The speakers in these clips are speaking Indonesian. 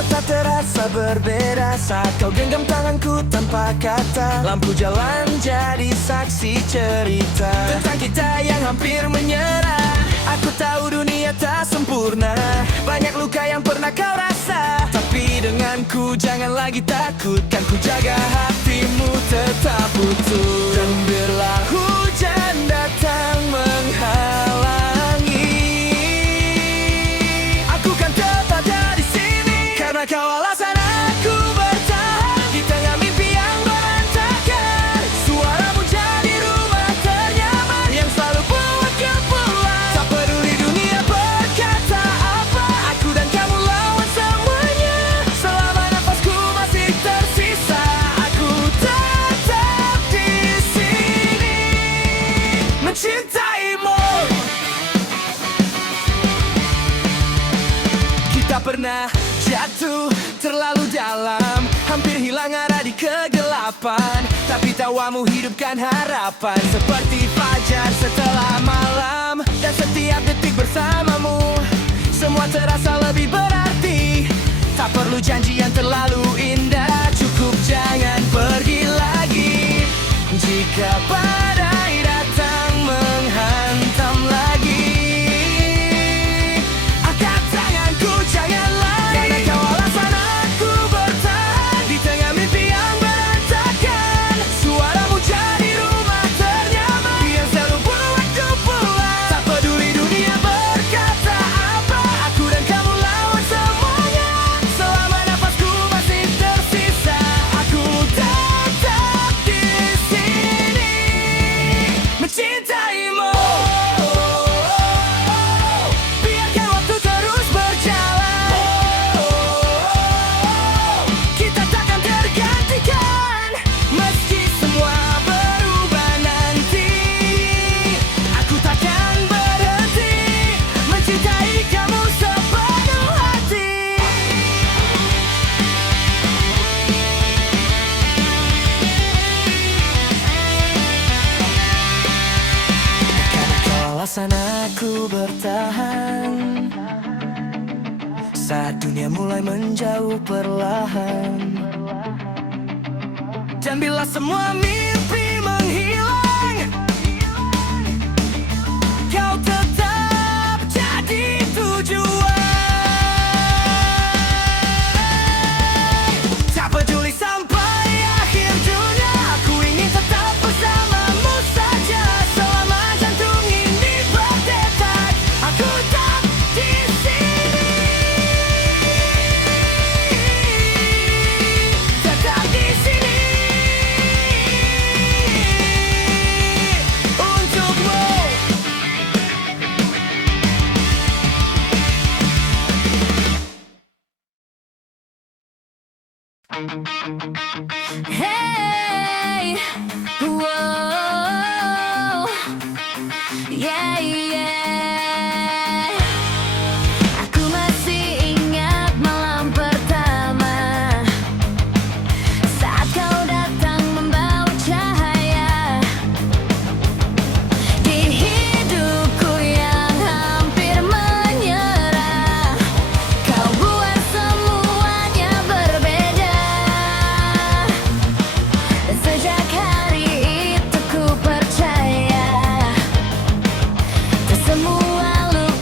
kau tak terasa berbeda saat kau genggam tanganku tanpa kata. Lampu jalan jadi saksi cerita tentang kita yang hampir menyerah. Aku tahu dunia tak sempurna, banyak luka yang pernah kau rasa. Tapi denganku jangan lagi takut, kan ku jaga hatimu tetap utuh. Dan bila hujan datang menghalangi, aku kan tetap ada di sini. Karena kau alasan aku bertahan di tengah mimpi yang berantakan. Suaramu jadi rumah ternyaman yang selalu buatku pulang. Tak peduli dunia berkata apa, aku dan kamu lawan semuanya. Selama nafasku masih tersisa, aku tetap di sini mencintaimu. Kita pernah jatuh terlalu dalam, hampir hilang arah di kegelapan. Tapi tawamu hidupkan harapan seperti fajar setelah malam. Dan setiap detik bersamamu semua terasa lebih berarti. Tak perlu janji yang terlalu indah, cukup jangan pergi lagi. Jika badai datang menghantam lagi, angkat tanganku jangan lari. Karena kau alasan aku bertahan di tengah mimpi yang berantakan. Suaramu jadi rumah ternyaman yang selalu buatku pulang. Tak peduli dunia berkata apa, aku dan kamu lawan semuanya. Selama nafasku masih tersisa, aku tetap di sini mencintaimu. Biarkan waktu terus berjalan, kita takkan tergantikan. Meski semua berubah nanti, aku takkan berhenti mencintai kamu sepenuh hati. Karena kau alasan aku bertahan saat dunia mulai menjauh perlahan. Dan bila semua mimpi menghilang, kau tetap jadi tujuan. Tak peduli sampai akhir dunia, aku ingin tetap bersamamu saja. Selama jantung ini berdetak, aku tetap di sini. Tetap di sini untukmu. Hey, whoa, yeah, yeah. Aku masih ingat malam pertama saat kau datang membawa cahaya di hidupku yang hampir menyerah. Kau buat semuanya berbeda. Sejak hari itu ku percaya, semua luka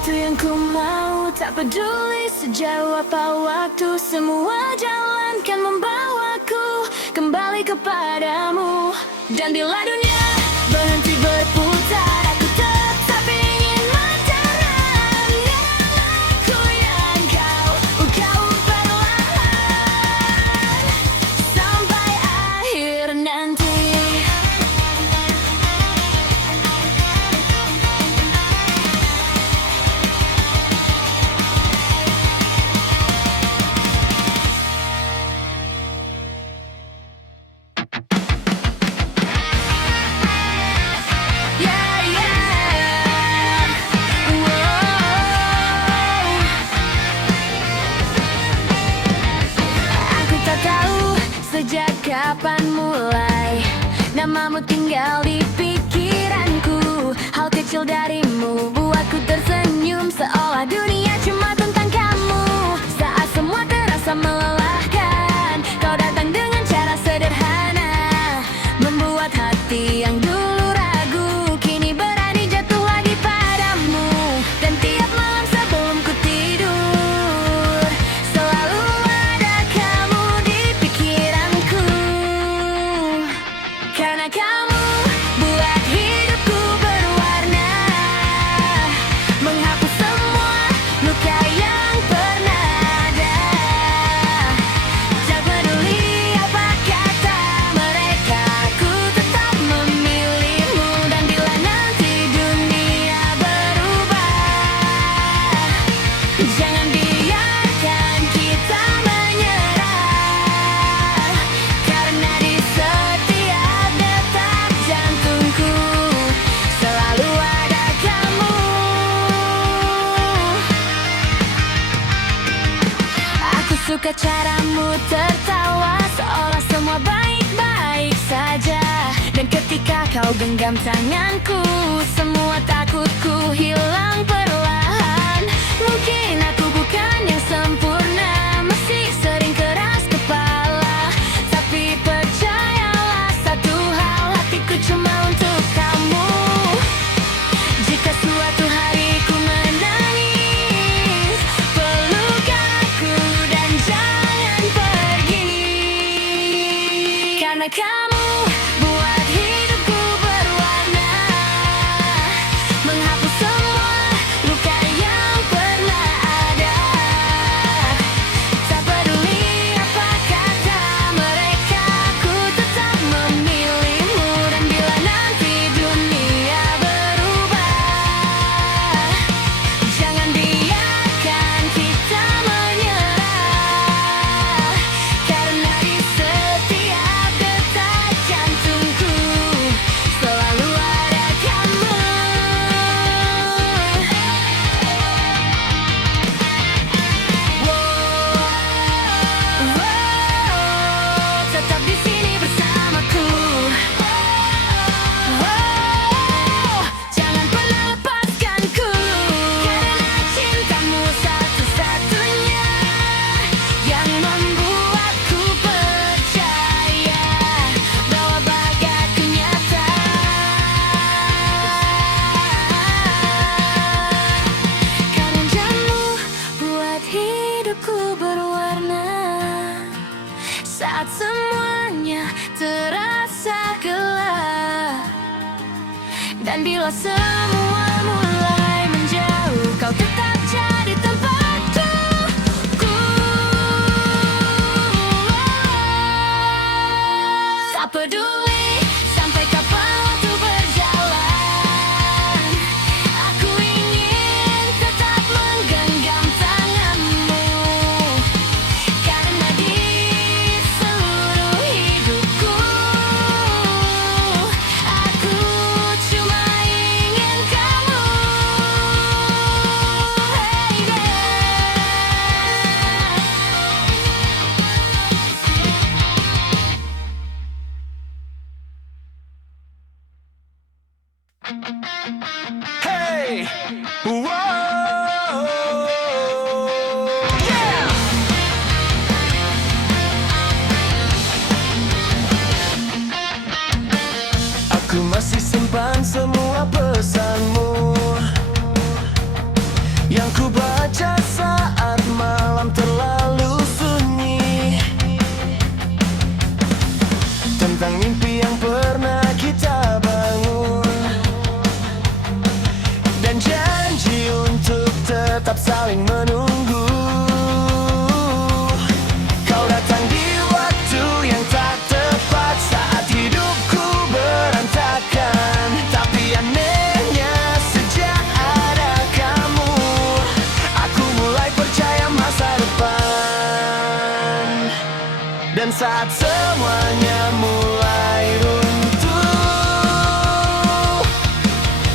Waktu yang ku mau, tak peduli sejauh apa waktu, semua jalan kan membawaku kembali kepadamu. Dan bila dunia berhenti berputar, aku tetap ingin menjalannya. Ku yang kau perlahan sampai akhir nanti. Sejak kapan mulai namamu tinggal di pikiranku? Hal kecil darimu buatku tersenyum, seolah dunia cuma tentang kamu. Saat semua terasa melelahkan, kau datang dengan cara sederhana, membuat hati yang dulu ragu kini berani jatuh lagi padamu. Dan tiap malam sebelum ku tidur, selalu ada kamu di pikiranku. Karena kamu buat hidupku berwarna, menghapus semua luka yang pernah ada. Tak peduli apa kata mereka, ku tetap memilihmu. Dan bila nanti dunia berubah, jangan biarkan kita menyerah. Karena di setiap detak jantungku selalu ada kamu. Aku suka caramu tertawa, seolah semua baik-baik saja. Dan ketika kau genggam tanganku, semua takutku hilang perlahan. Mungkin aku bukan yang sempurna, masih sering keras kepala, tapi percayalah satu hal, hatiku cuma untuk kamu. Jika suatu hari ku menangis, peluk aku dan jangan pergi. Karena kamu buat hidupku berwarna, menghapus semua luka yang pernah ada. Tak peduli apa kata mereka, ku tetap memilihmu. Dan bila nanti dunia berubah, jangan biarkan kita menyerah. Karena di setiap detak jantungku selalu ada kamu. Tetap di sini bersamaku. Jangan pernah lepaskanku. Karena cintamu satu-satunya yang membuatku percaya bahwa bahagiaku nyata. Karena jamu buat hidupku berwarna, saat semuanya terasa gelap. Dan bila semua mulai menjauh, kau tetap jadi tempatku. Tak peduli sampai kapan waktu berjalan, aku ingin tetap menggenggam tanganmu. Karena di seluruh hidupku, aku cuma ingin kamu. Hey Hey, whoa, yeah. Aku masih simpan semua pesanmu saling menunggu. Kau datang di waktu yang tak tepat saat hidupku berantakan. Tapi anehnya sejak ada kamu, aku mulai percaya masa depan. Dan saat semuanya mulai runtuh,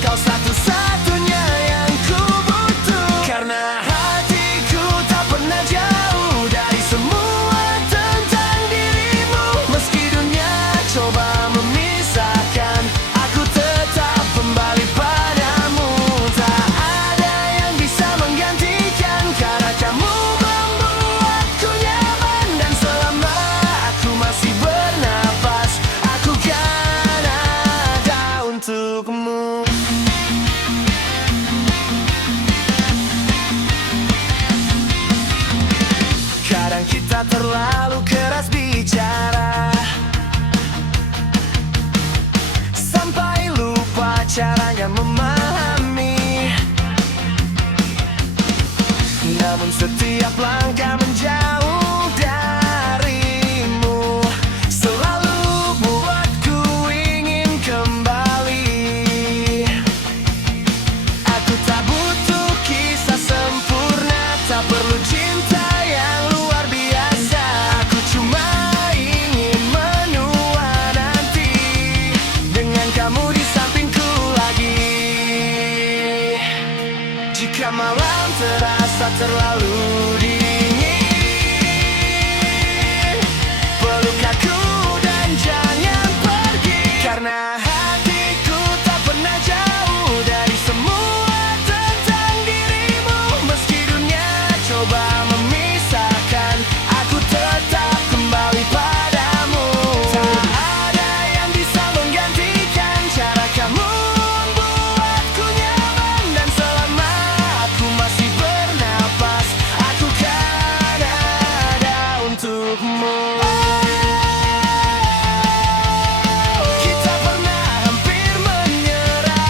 kau satu-satunya yang ku butuh. Karena hatiku tak pernah jauh dari semua tentang dirimu. Meski dunia coba memisahkan, aku tetap kembali padamu. Tak ada yang bisa menggantikan, karena kamu membuatku nyaman. Dan selama aku masih bernapas, aku kan ada untukmu. Kadang kita terlalu keras bicara, sampai lupa caranya memahami. Namun setiap langkah menjauh darimu selalu buatku ingin kembali. Aku tak butuh kisah sempurna, tak perlu cinta yang luar biasa. Aku cuma ingin menua nanti dengan kamu di sampingku lagi. Jika malam terasa terlalu dingin, peluk aku dan jangan pergi. Karena hatiku tak pernah jauh dari semua tentang dirimu. Meski dunia coba memisahkan, aku tetap kembali padamu. Tak ada yang bisa menggantikan cara kamu membuatku nyaman. Dan selama aku masih bernapas, aku kan ada untukmu. Kita pernah hampir menyerah,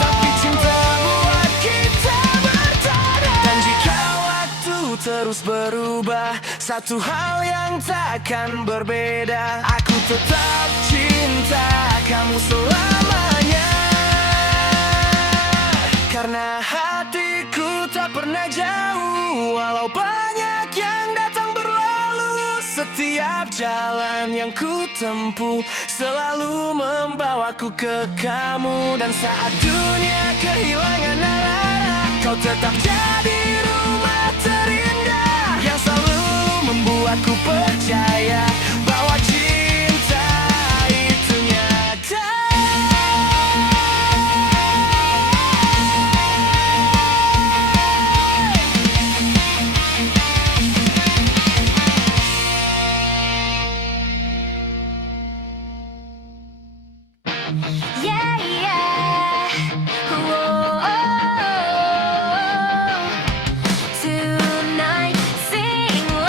tapi cinta buat kita bertahan. Dan jika waktu terus berubah, satu hal yang takkan berbeda, aku tetap cinta kamu selamanya. Karena hatiku tak pernah jauh, walau banyak yang datang berlalu. Setiap jalan yang ku tempuh selalu membawaku ke kamu. Dan saat dunia kehilangan arah, kau tetap jadi rumah terindah yang selalu membuatku percaya bahwa cinta itu nyata. Yeah, yeah. Whoa. Tonight, sing loud.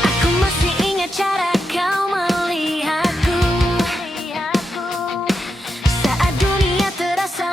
Aku masih ingat cara kau melihatku saat dunia terasa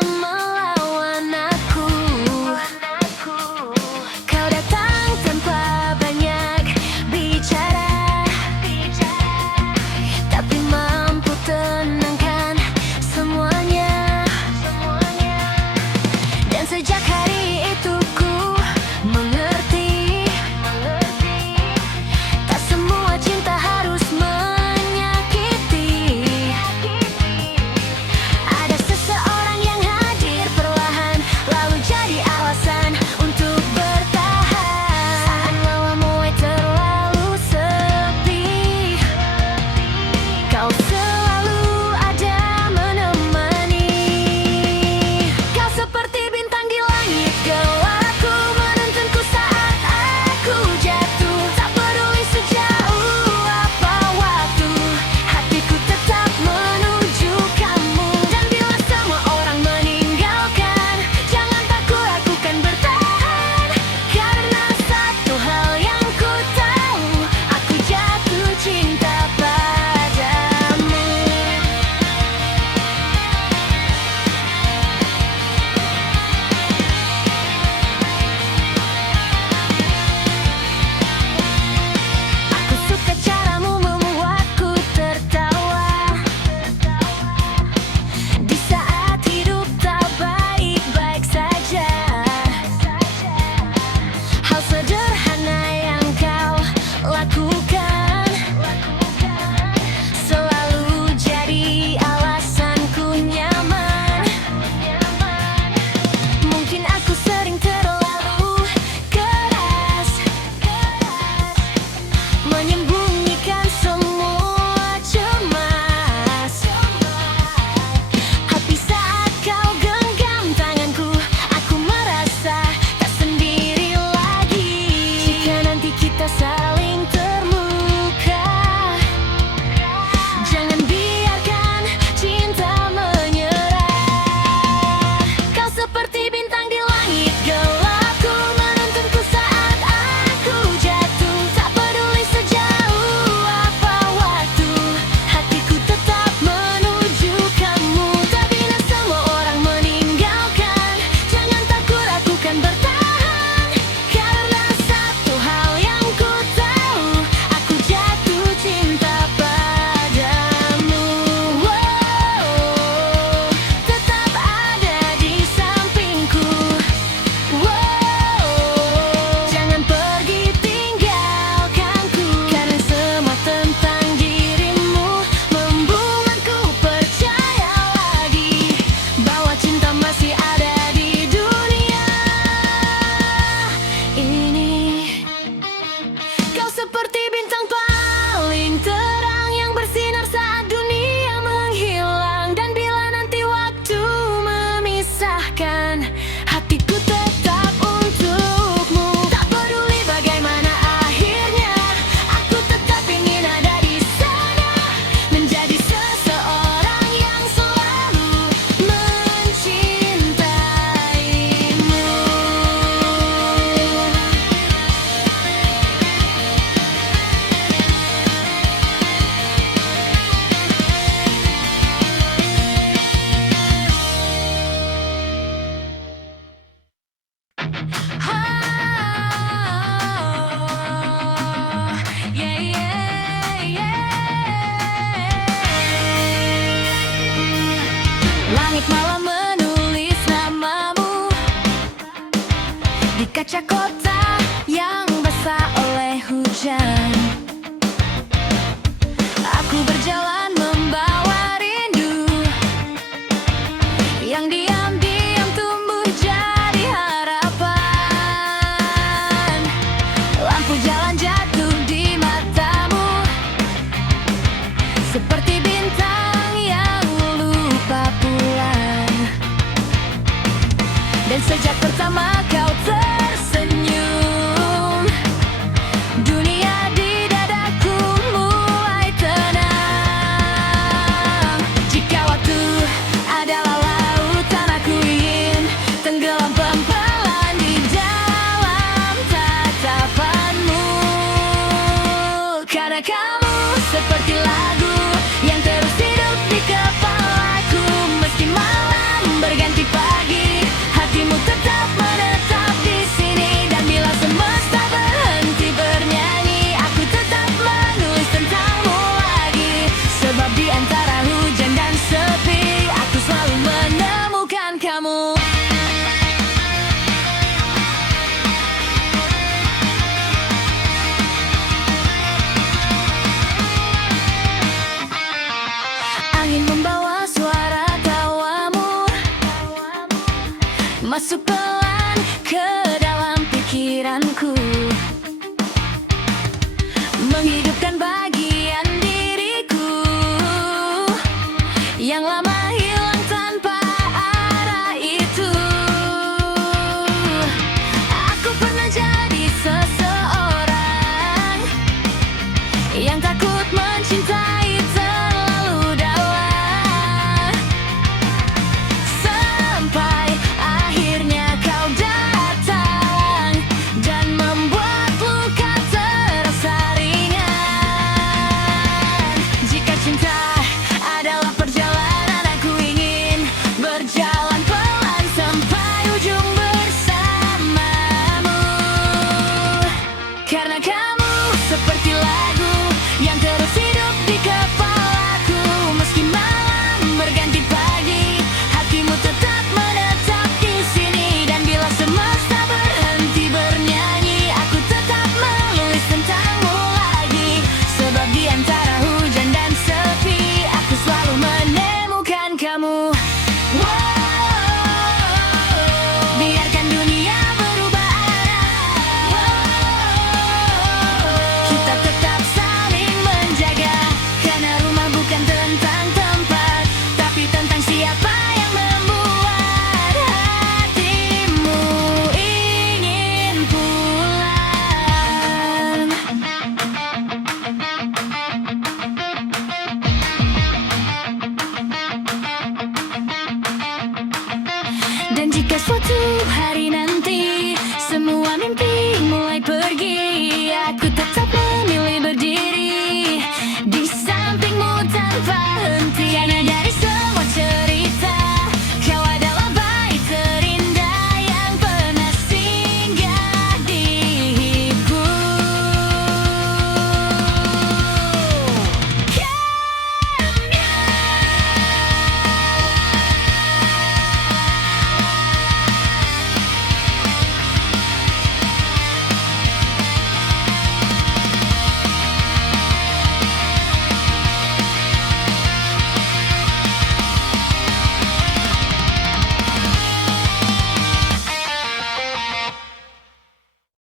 kaca kota yang basah oleh hujan. Aku berjalan membawa rindu yang diam-diam tumbuh jadi harapan. Lampu jalan jatuh di matamu seperti bintang yang lupa pulang. Dan sejak pertama kau tersenyum, dunia di dadaku mulai tenang. Jika waktu adalah lautan, aku ingin tenggelam pelan-pelan di dalam tatapanmu. Karena kamu seperti lagu yang terus hidup di kepalaku. Meski malam berganti pagi, hatimu tetap menetap di sini. Dan bila semesta berhenti bernyanyi, aku tetap menulis tentangmu lagi. Sebab di antara hujan dan sepi, aku selalu menemukan kamu. Angin membawa suara tawamu masuk pelan ke dalam pikiranku.